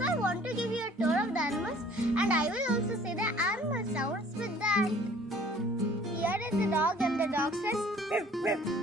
So I want to give you a tour of the animals, and I will also say the animal sounds with that. Here is the dog, and the dog says "Ruff, ruff."